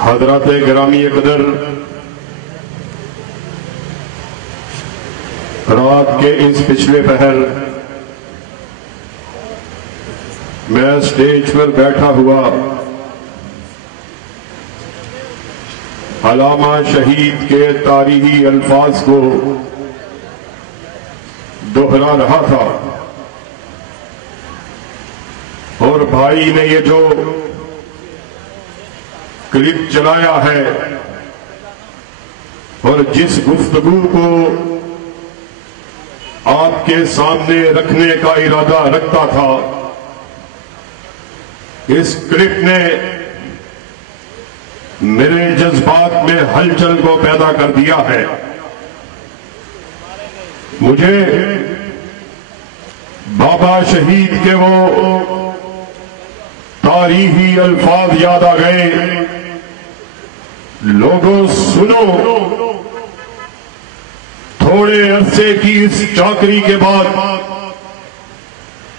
حضرات گرامی قدر، رات کے اس پچھلے پہر میں اسٹیج پر بیٹھا ہوا علامہ شہید کے تاریخی الفاظ کو دہرا رہا تھا، اور بھائی نے یہ جو کلپ چلایا ہے اور جس گفتگو کو آپ کے سامنے رکھنے کا ارادہ رکھتا تھا، اس کلپ نے میرے جذبات میں ہلچل کو پیدا کر دیا ہے۔ مجھے بابا شہید کے وہ تاریخی الفاظ یاد آ گئے، لوگوں سنو، تھوڑے عرصے کی اس چاکری کے بعد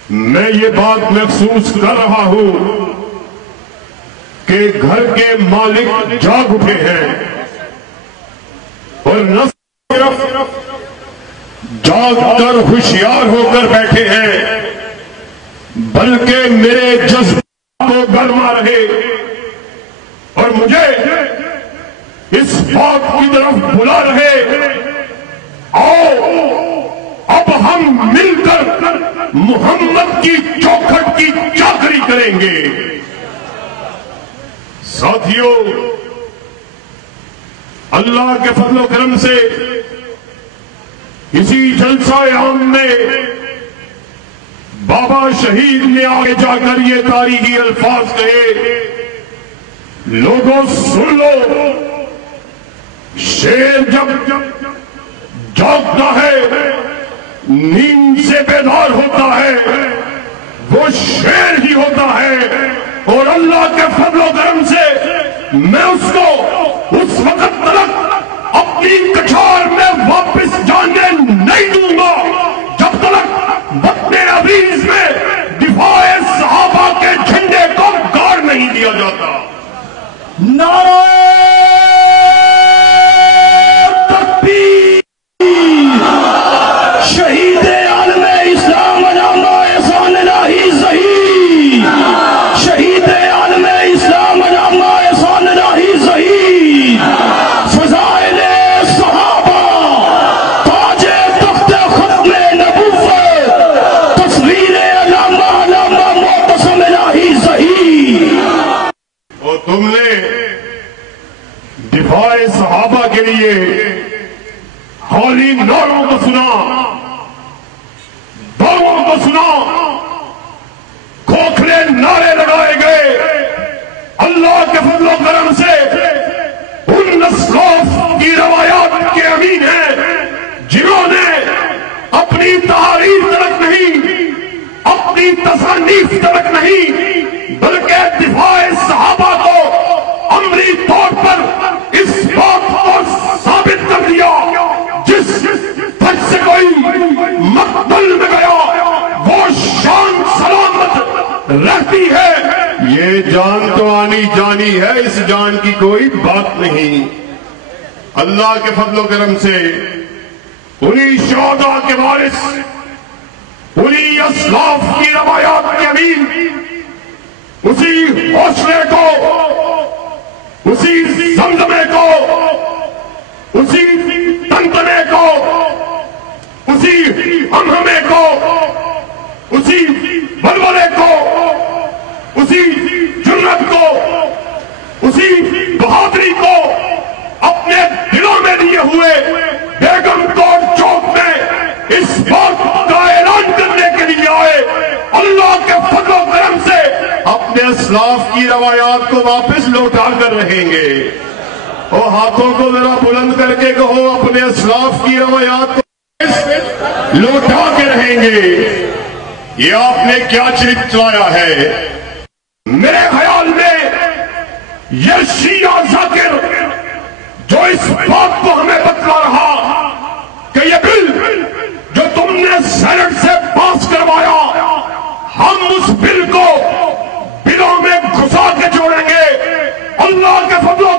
میں یہ بات محسوس کر رہا ہوں کہ گھر کے مالک جاگ اٹھے ہیں، اور نہ صرف جاگ کر ہوشیار ہو کر بیٹھے ہیں، بلکہ میرے جذبات کو گرما رہے اور مجھے اس بات کی طرف بلا رہے، آؤ اب ہم مل کر محمد کی چوکھٹ کی چاکری کریں گے۔ ساتھیوں، اللہ کے فضل و کرم سے اسی جلسہ عام میں بابا شہید نے آگے جا کر یہ تاریخی الفاظ کہے، لوگوں سن لو، شیر جب جاگتا ہے، نیند سے بیدار ہوتا ہے، وہ شیر ہی ہوتا ہے، اور اللہ کے فضل و کرم سے میں اس کو اس وقت تک اپنی کچھار میں واپس جانے نہیں دوں گا جب تک وطن عزیز میں دفاع صحابہ کے جھنڈے کو گاڑ نہیں دیا جاتا۔ نعرہ تکبیر، شہید عالم اسلام علامہ احسان الہی ظہیر، شہید عالم اسلام علامہ احسان الہی ظہیر، فضائل صحابہ، تاج تخت ختم نبوت، تصویر علامہ معتصم الہی ظہیر۔ اور تم نے دفاع صحابہ کے لیے خالی نعروں کو سنا، دعووں کو سنا، کھوکھلے نعرے لگائے گئے۔ اللہ کے فضل و کرم سے ان اسلاف کی روایات کے امین ہیں جنہوں نے اپنی تحریر تلک نہیں، اپنی تصانیف تلک نہیں، بلکہ دفاع صحابہ کو عملی طور پر اس بات کو ثابت کر دیا، جس تک سے کوئی مقتل میں گیا وہ شان سلامت رہتی ہے۔ یہ جان تو آنی جانی ہے، اس جان کی کوئی بات نہیں۔ اللہ کے فضل و کرم سے انہی شہداء کے وارث، انہی اسلاف کی روایات کے امین، اسی حوصلے کو، اسی زمزمے کو، اسی تنتنے کو، اسی ہمہمے کو، اسی ولولے کو، اسی جرأت کو، اسی بہادری کو اپنے دلوں میں لیے ہوئے بیگم کوٹ چوک میں اس بات کا اعلان کرنے کے لیے آئے، اللہ کے فضل و کرم سے اپنے اسلاف کی روایات کو واپس لوٹا کر رہیں گے۔ اور ہاتھوں کو ذرا بلند کر کے کہو، اپنے اسلاف کی روایات کو لوٹا کے رہیں گے۔ یہ آپ نے کیا چرت چلایا ہے؟ میرے خیال میں یہ شیعہ ذاکر جو اس بات کو ہمیں بتلا رہا کہ یہ بل جو تم نے سینٹ سے پاس کروایا، ہم اس بل کو بلوں میں گھسا کے جوڑیں گے۔ اللہ کے فضل و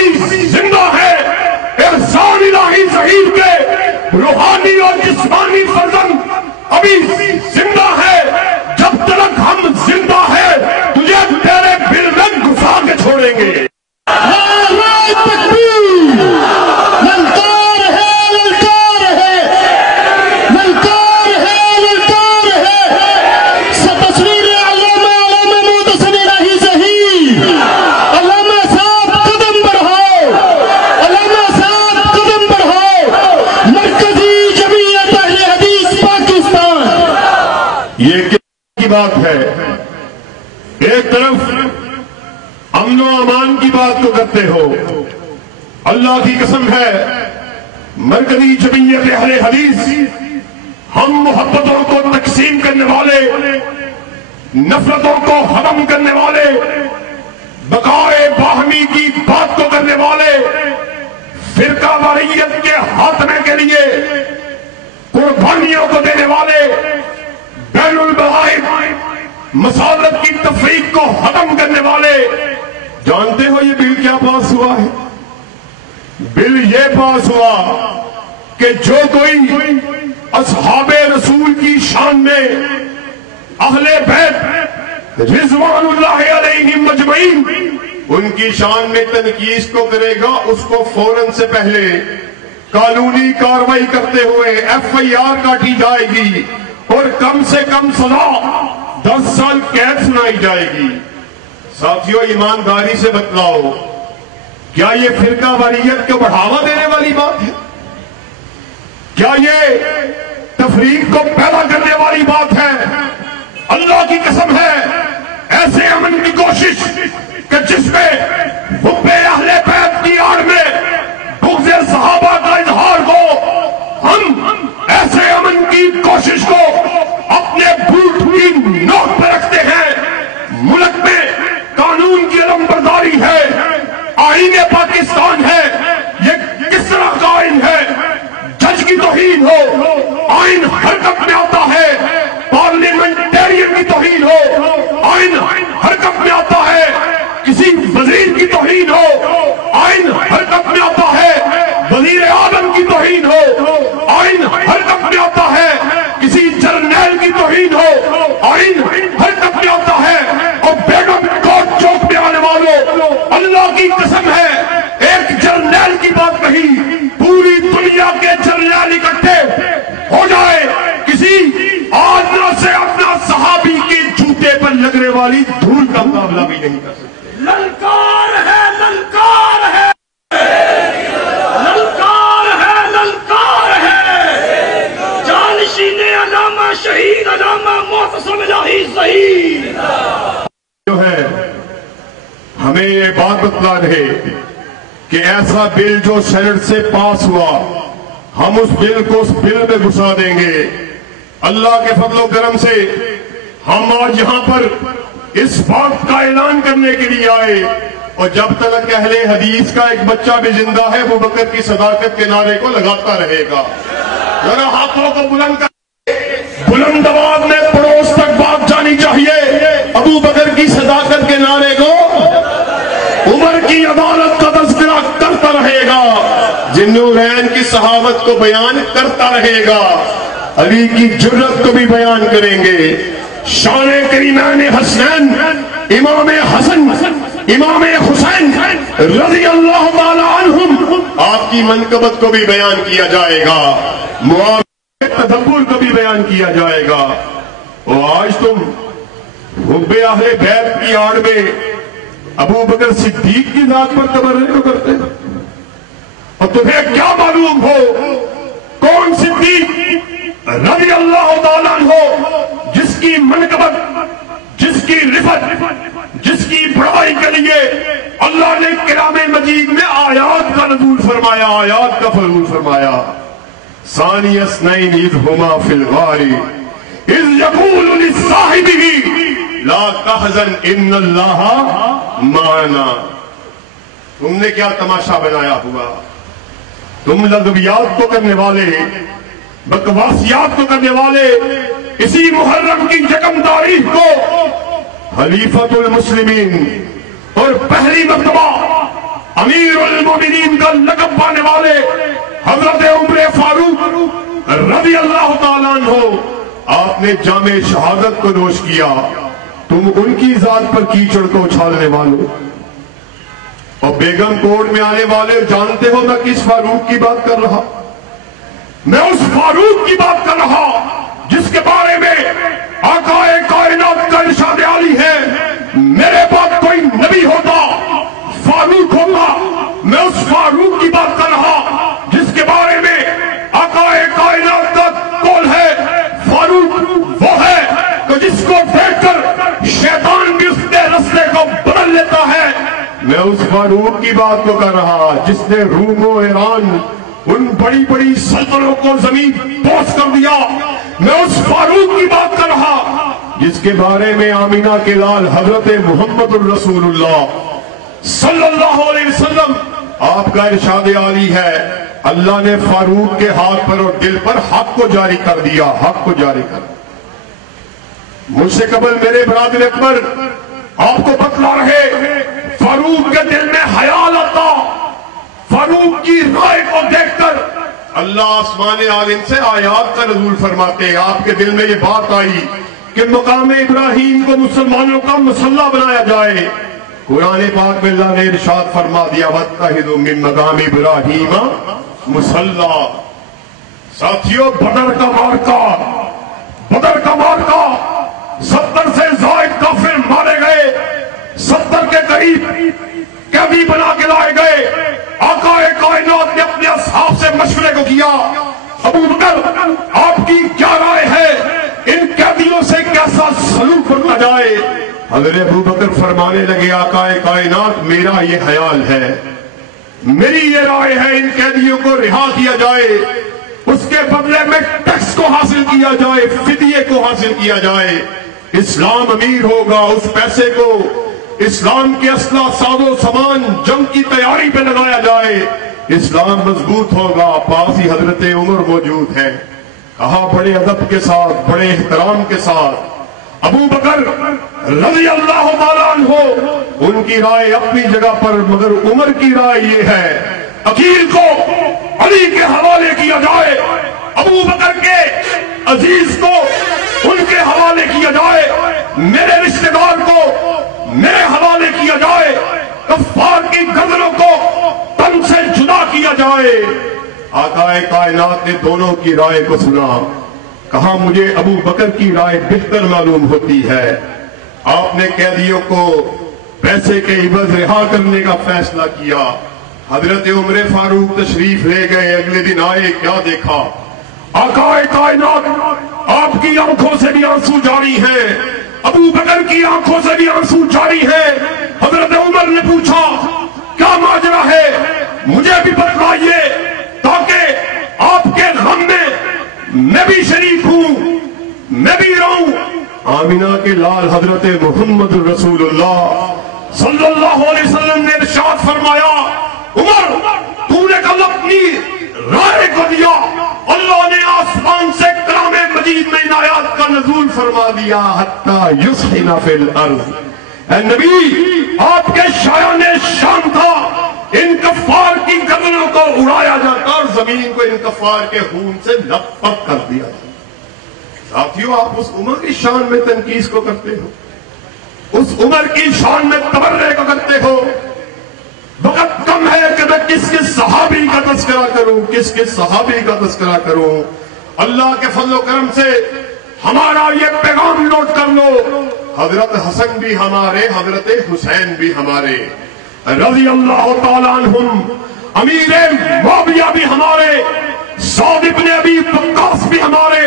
ابھی زندہ ہے، احسان الہی ظہیر کے روحانی اور جسمانی فرزند ابھی زندہ ہے۔ جب تک ہم زندہ ہے تجھے تیرے بل میں گھسا کے چھوڑیں گے۔ بات ہے ایک طرف امن و امان کی بات تو کرتے ہو، اللہ کی قسم ہے مرکزی جمعیت اہل حدیث ہم محبتوں کو تقسیم کرنے والے، نفرتوں کو ختم کرنے والے، بقائے باہمی کی بات کو کرنے والے، فرقہ واریت کے خاتمے کے لیے قربانیوں کو دینے والے، بین البلاد مسالت کی تفریق کو ختم کرنے والے، جانتے ہو یہ بل کیا پاس ہوا ہے؟ بل یہ پاس ہوا کہ جو کوئی اصحاب رسول کی شان میں اہل بیت رضوان اللہ علیہم مجمعین ان کی شان میں تنقید کو کرے گا، اس کو فوراً سے پہلے قانونی کارروائی کرتے ہوئے ایف آئی آر کاٹی جائے گی اور کم سے کم سزا 10 سال قید سنائی جائے گی۔ ساتھیوں ایمانداری سے بتلاؤ، کیا یہ فرقہ واریت کو بڑھاوا دینے والی بات ہے؟ کیا یہ تفریق کو پیدا کرنے والی بات ہے؟ اللہ کی قسم ہے ایسے امن کی کوشش کہ جس میں حب اہل بیت کی آڑ میں بغض صحابہ کا اظہار ہو، ہم ایسے امن کی کوشش کو اپنے بوٹ کی نوک پہ رکھتے ہیں۔ ملک میں قانون کی علمبرداری ہے، آئین پاکستان ہے، یہ کس طرح قائم ہے؟ جج کی توہین ہو، آئین حرکت میں آتا ہے، پارلیمنٹیرین کی توہین ہو، آئین حرکت میں آتا ہے، کسی وزیر کی توہین ہو، آئین حرکت میں آتا ہے، وزیر اعظم کی توہین ہو، آئین حرکت میں آتا ہے، کسی جرنیل کی توہین ہو، آئین حرکت میں آتا ہے۔ اور بیگم کوٹ چوک میں آنے والوں، اللہ کی قسم ہے ایک جرنیل کی بات کہی، پوری دنیا کے جرنیل اکٹھے ہو جائے، کسی آدنا سے اپنا صحابی کے جوتے پر لگنے والی دھول کا مقابلہ بھی نہیں کر سکتے۔ للکار ہے، للکار ہے، للکار ہے، للکار ہے، جانشین علامہ شہید علامہ معتصم الہی ظہیر جو ہے ہمیں یہ بات بتلا رہے کہ ایسا بل جو سینٹ سے پاس ہوا ہم اس بل کو اس بل میں گھسا دیں گے۔ اللہ کے فضل و کرم سے ہم آج یہاں پر اس بات کا اعلان کرنے کے لیے آئے، اور جب تک اہل حدیث کا ایک بچہ بھی زندہ ہے ابو بکر کی صداقت کے نعرے کو لگاتا رہے گا۔ ذرا ہاتھوں کو بلند کر، بلند آواز میں پڑوس تک بات جانی چاہیے، ابو بکر کی صداقت کے نعرے کو عمر کی عدالت کا تذکرہ کرتا رہے گا، ذوالنورین کی صحابت کو بیان کرتا رہے گا، علی کی جرت کو بھی بیان کریں گے، شان کریمین حسنین امام حسن امام حسین رضی اللہ تعالی عنہم آپ کی منقبت کو بھی بیان کیا جائے گا، معاملے تدبر کو بھی بیان کیا جائے گا۔ اور آج تم حب اہل بیت کی آڑ میں ابو بکر صدیق کی ذات پر تبرک کرتے ہیں، اور تمہیں کیا معلوم ہو کون صدیق رضی اللہ تعالیٰ عنہ جس کی منقبت، جس کی رفت، جس کی بڑائی کے لیے اللہ نے کلام مجید میں آیات کا نزول فرمایا، آیات کا نزول فرمایا۔ ثانی اثنین اذ ہما فی الغار اذ یقول لصاحبہ لا تحزن ان اللہ معنا۔ تم نے کیا تماشا بنایا ہوا؟ تم لغویات کو کرنے والے، بکواسیات کو کرنے والے، اسی محرم کی 1 تاریخ کو خلیفۃ المسلمین اور پہلی مرتبہ امیر المومنین کا لقب پانے والے حضرت عمر فاروق رضی اللہ تعالیٰ عنہ، آپ نے جام شہادت کو نوش کیا، تم ان کی ذات پر کیچڑ کو اچھالنے والوں اور بیگم کوٹ میں آنے والے جانتے ہو میں کس فاروق کی بات کر رہا؟ میں اس فاروق کی بات کر رہا جس کے بارے میں آقا کائنات کا ارشاد عالی ہے، میرے بعد کوئی نبی ہوتا فاروق ہوگا۔ میں اس فاروق کی بات کر رہا جس کے بارے میں آقا کائنات کا قول ہے، فاروق وہ ہے کہ جس کو دیکھ کر شیطان بھی اس کے رستے کو بدل لیتا ہے۔ میں اس فاروق کی بات کو کر رہا جس نے روم و ایران ان بڑی بڑی سلطنتوں کو زمین بوس کر دیا۔ میں اس فاروق کی بات کر رہا جس کے بارے میں آمینہ کے لال حضرت محمد الرسول اللہ صلی اللہ علیہ وسلم آپ کا ارشاد عالی ہے، اللہ نے فاروق کے ہاتھ پر اور دل پر حق کو جاری کر دیا، حق کو جاری کر دیا۔ مجھ سے قبل میرے برادر اکبر آپ کو بتلا رہے، فاروق کے دل میں خیال آتا، فاروق کی رائے کو دیکھ کر اللہ آسمان عالم سے آیات کا نزول فرماتے، آپ کے دل میں یہ بات آئی کہ مقام ابراہیم کو مسلمانوں کا مسلح بنایا جائے۔ قرآن پاک میں اللہ نے ارشاد فرما دیا، وَاتَّخِذُوا مِن مَقَامِ إِبْرَاهِيمَ مُصَلَّى۔ ساتھیوں، بدر کا مارکا 70 سے زائد کافر مارے گئے، 70 کے قریب قیدی بنا کے لائے گئے۔ آقا کائنات نے اپنے اصحاب سے مشورے کو کیا، ابو بکر آپ کی کیا رائے ہے، ان قیدیوں سے کیسا سلوک کرنا جائے؟ حضرت ابو بکر فرمانے لگے، آقا کائنات میرا یہ خیال ہے، میری یہ رائے ہے، ان قیدیوں کو رہا کیا جائے، اس کے بدلے میں ٹیکس کو حاصل کیا جائے، فدیے کو حاصل کیا جائے، اسلام امیر ہوگا، اس پیسے کو اسلام کے اسلحہ ساز و سامان جنگ کی تیاری پہ لگایا جائے، اسلام مضبوط ہوگا۔ پاس ہی حضرت عمر موجود ہے، کہا بڑے ادب کے ساتھ، بڑے احترام کے ساتھ، ابو بکر رضی اللہ تعالیٰ عنہ ان کی رائے اپنی جگہ پر، مگر عمر کی رائے یہ ہے عقیل کو علی کے حوالے کیا جائے، ابو بکر کے عزیز کو ان کے حوالے کیا جائے، میرے رشتہ دار کو میرے حوالے کیا جائے، کفار کی گردنوں کو تن سے جدا کیا جائے۔ آقا کائنات نے دونوں کی رائے کو سنا، کہا مجھے ابو بکر کی رائے بہتر معلوم ہوتی ہے۔ آپ نے قیدیوں کو پیسے کے عوض رہا کرنے کا فیصلہ کیا۔ حضرت عمر فاروق تشریف لے گئے، اگلے دن آئے، کیا دیکھا؟ آقا کائنات آپ کی آنکھوں سے بھی آنسو جاری ہیں، ابو بکر کی آنکھوں سے بھی آنسو جاری ہے۔ حضرت عمر نے پوچھا کیا ماجرا ہے، مجھے بھی بتلائیے تاکہ آپ کے غم میں بھی شریک ہوں، میں بھی رہوں۔ آمینہ کے لال حضرت محمد رسول اللہ صلی اللہ علیہ وسلم نے ارشاد فرمایا، عمر تو نے کل اپنی رائے کو دیا، اللہ نے آسمان سے کلام مجید میں ان آیات کا نزول فرما دیا، حتی یسخن فی الارض۔ اے نبی آپ کے شایان شان تھا ان کفار کی گردنوں کو اڑایا جاتا اور زمین کو ان کفار کے خون سے لت پت کر دیا جاتا۔ ساتھیوں، آپ اس عمر کی شان میں تنقید کو کرتے ہو، اس عمر کی شان میں تبرے کو کرتے ہو۔ وقت کم ہے کہ میں کس کس صحابی کا تذکرہ کروں، کس کس صحابی کا تذکرہ کروں۔ اللہ کے فضل و کرم سے ہمارا یہ پیغام نوٹ کر لو، حضرت حسن بھی ہمارے، حضرت حسین بھی ہمارے رضی اللہ تعالیٰ عنہم، امیر معاویہ بھی ہمارے، سعد بن ابی وقاص بھی ہمارے،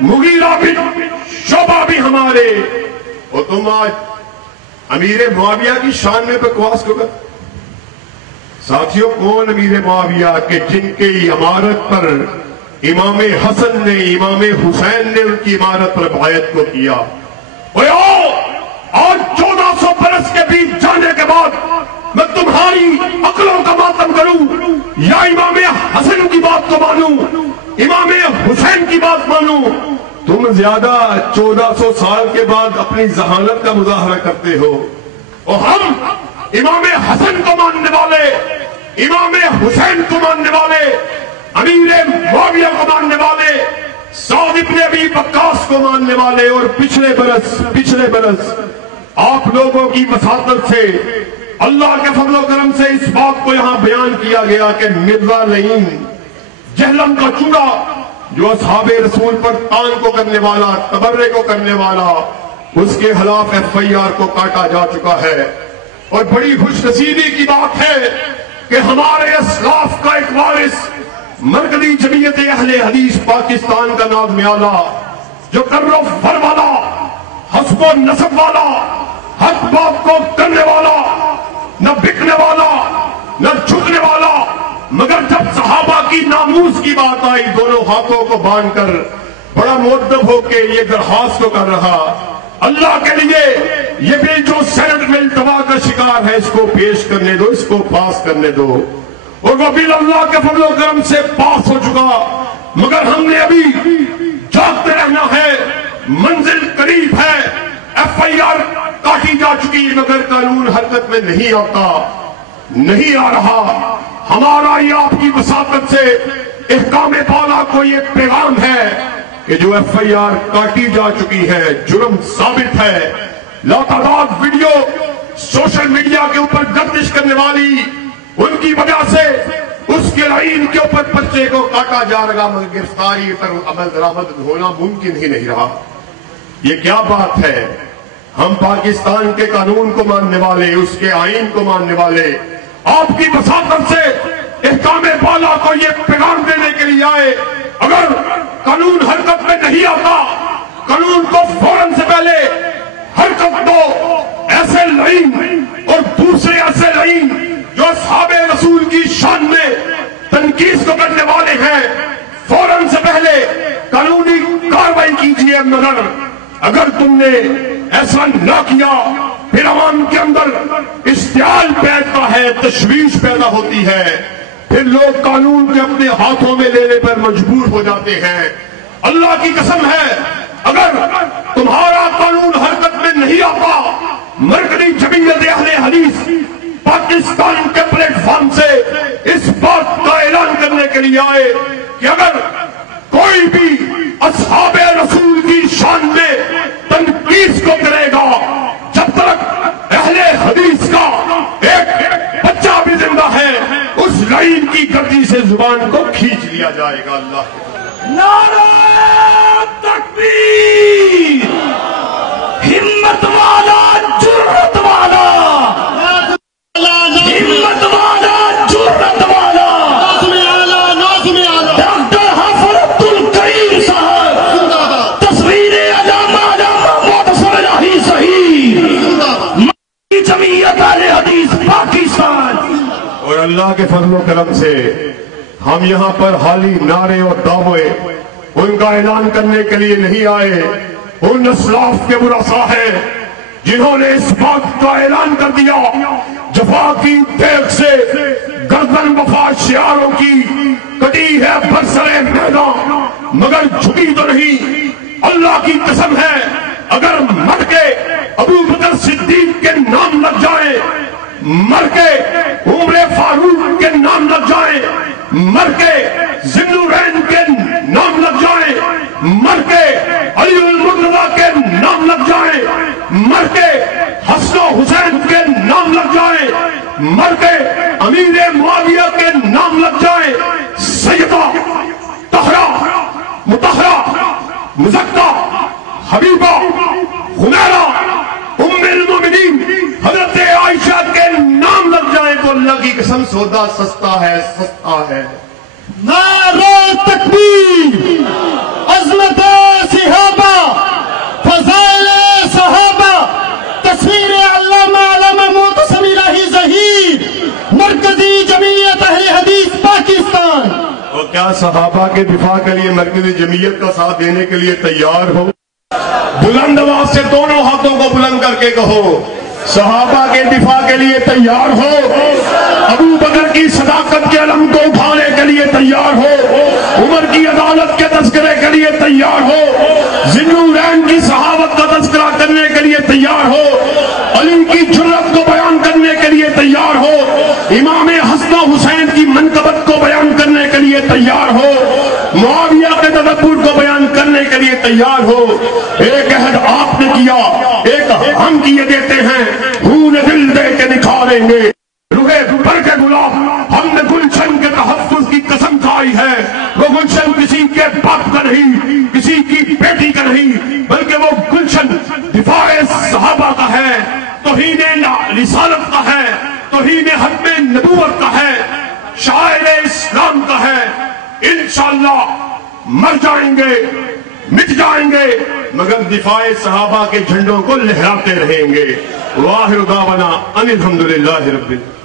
مغیرہ بن شعبہ بھی ہمارے۔ اور تم آج امیر معاویہ کی شان میں بکواس کو کر۔ ساتھیوں، کون امیر معاویہ کہ جن کی عمارت پر امام حسن نے، امام حسین نے ان کی عمارت پر بیعت کو کیا۔ آج 1400 برس کے بیت جانے کے بعد میں تمہاری عقلوں کا ماتم کروں یا امام حسن کی بات کو مانوں، امام حسین کی بات مانوں؟ تم زیادہ 1400 سال کے بعد اپنی ذہانت کا مظاہرہ کرتے ہو، اور ہم امام حسن کو ماننے والے، امام حسین کو ماننے والے، امیر معاویہ کو ماننے والے، سعد ابن ابی وقاص کو ماننے والے، اور پچھلے برس آپ لوگوں کی وساطت سے اللہ کے فضل و کرم سے اس بات کو یہاں بیان کیا گیا کہ مرزا لعین جہلم کا چوڑا جو اصحاب رسول پر تان کو کرنے والا، تبرے کو کرنے والا، اس کے خلاف FIR کو کاٹا جا چکا ہے۔ اور بڑی خوش نصیبی کی بات ہے کہ ہمارے اسلاف کا ایک وارث مرکزی جمعیت اہل حدیث پاکستان کا نازم اعلیٰ، جو کر و فر والا، حسب و نسب والا، حق بات کو کرنے والا، نہ بکنے والا نہ جھکنے والا، مگر جب صحابہ کی ناموس کی بات آئی دونوں ہاتھوں کو باندھ کر بڑا مؤدب ہو کے یہ درخواست کو کر رہا، اللہ کے لیے یہ بل جو سینٹ میں التوا کا شکار ہے اس کو پیش کرنے دو، اس کو پاس کرنے دو۔ اور وہ بل اللہ کے فضل و کرم سے پاس ہو چکا، مگر ہم نے ابھی جاگتے رہنا ہے، منزل قریب ہے، FIR کاٹی جا چکی مگر قانون حرکت میں نہیں نہیں آ رہا۔ ہمارا یہ آپ کی وساطت سے احکام بالا کو یہ پیغام ہے کہ جو FIR کاٹی جا چکی ہے، جرم ثابت ہے، لاتعداد ویڈیو سوشل میڈیا کے اوپر گردش کرنے والی، ان کی وجہ سے اس کے لعین کے اوپر بچے کو کاٹا جا رہا، مگر گرفتاری پر عمل درآمد ہونا ممکن ہی نہیں رہا۔ یہ کیا بات ہے؟ ہم پاکستان کے قانون کو ماننے والے، اس کے آئین کو ماننے والے، آپ کی وساطت سے احکام بالا کو یہ پیغام دینے کے لیے آئے، اگر قانون حرکت میں نہیں آتا، قانون کو فوراً سے پہلے حرکت دو۔ ایسے لعین اور دوسرے ایسے لعین جو اصحاب رسول کی شان میں تنقید کو کرنے والے ہیں، فوراً سے پہلے قانونی کارروائی کیجیے، مگر اگر تم نے ایسا نہ کیا پھر عوام کے اندر اشتعال پیدا ہے، تشویش پیدا ہوتی ہے، پھر لوگ قانون کے اپنے ہاتھوں میں لینے پر مجبور ہو جاتے ہیں۔ اللہ کی قسم ہے اگر تمہارا قانون حرکت میں نہیں آتا، مرکزی جمعیت اہل حدیث پاکستان کے پلیٹ فارم سے اس بات کا اعلان کرنے کے لیے آئے کہ اگر کوئی بھی اصحاب رسول کی شان میں تنقید کو کرے گا، جب تک اہل حدیث کا ایک بچہ بھی زندہ ہے، اس لعین کی گردی سے زبان کو کھینچ لیا جائے گا۔ اللہ نعرہ تکبیر، ہمت والا، جرت والا، ہمت والا، جرت والا، ڈاکٹر حافظ عبدالکریم صاحب، تصویر علامہ معتصم الہی صحیح، جمعیت اہل حدیث پاکستان۔ اور اللہ کے فضل و کرم سے ہم یہاں پر حالی نعرے اور دعوے ان کا اعلان کرنے کے لیے نہیں آئے، ان اسلاف کے ورثاء ہیں جنہوں نے اس بات کا اعلان کر دیا، جفا کی دیگ سے گردن وفا شعاروں کی کٹی ہے برسرے میدان، مگر جھکی تو نہیں۔ اللہ کی قسم ہے اگر مر کے ابو بکر صدیق کے نام لگ جائے، مر کے عمر فاروق کے نام لگ جائیں، مر کے ذوالنورین کے نام لگ جائیں، مر کے علی المرتضیٰ کے نام لگ جائیں، مر کے حسن و حسین کے نام لگ جائیں، مر کے امیر معاویہ کے نام لگ جائیں، سیدہ طاہرہ، مطہرہ، مزکہ، حبیبہ، حمیرہ، ام المومنین حضرت عائشہ کے نام لگ جائیں تو اللہ کی قسم سودا سستا ہے، سستا ہے۔ نعرہ تکبیر، عظمت صحابہ، فضائل صحابہ، تصویر علامہ معتصم الہی ظہیر، مرکزی جمعیت اہل حدیث پاکستان۔ اور کیا صحابہ کے دفاع کے لیے مرکزی جمعیت کا ساتھ دینے کے لیے تیار ہو؟ بلند آواز سے دونوں ہاتھوں کو بلند کر کے کہو، صحابہ کے دفاع کے لیے تیار ہو؟ ابو بکر کی صداقت کے علم کو اٹھانے کے لیے تیار ہو؟ عمر کی عدالت کے تذکرے کے لیے تیار ہو؟ ذوالنورین کی صحابت کا تذکرہ کرنے کے لیے تیار ہو؟ علی کی جرأت کو بیان کرنے کے لیے تیار ہو. ایک عہد آپ نے کیا، ایک ہم کیے دیتے ہیں، خون دل دے کے نکھاریں گے. روحے پر کے گلاب ہم نے گلشن کے تحفظ کی قسم کھائی ہے. وہ گلشن کسی کے باپ کا نہیں، کسی کی بیٹی کا نہیں، بلکہ وہ گلشن دفاع صحابہ کا ہے، توہین رسالت کا ہے، توہین ختم نبوت کا ہے، شاعر اسلام کا ہے. انشاءاللہ مر جائیں گے، مٹ جائیں گے، مگر دفاع صحابہ کے جھنڈوں کو لہراتے رہیں گے. واخر دعوانا ان الحمدللہ رب العالمین.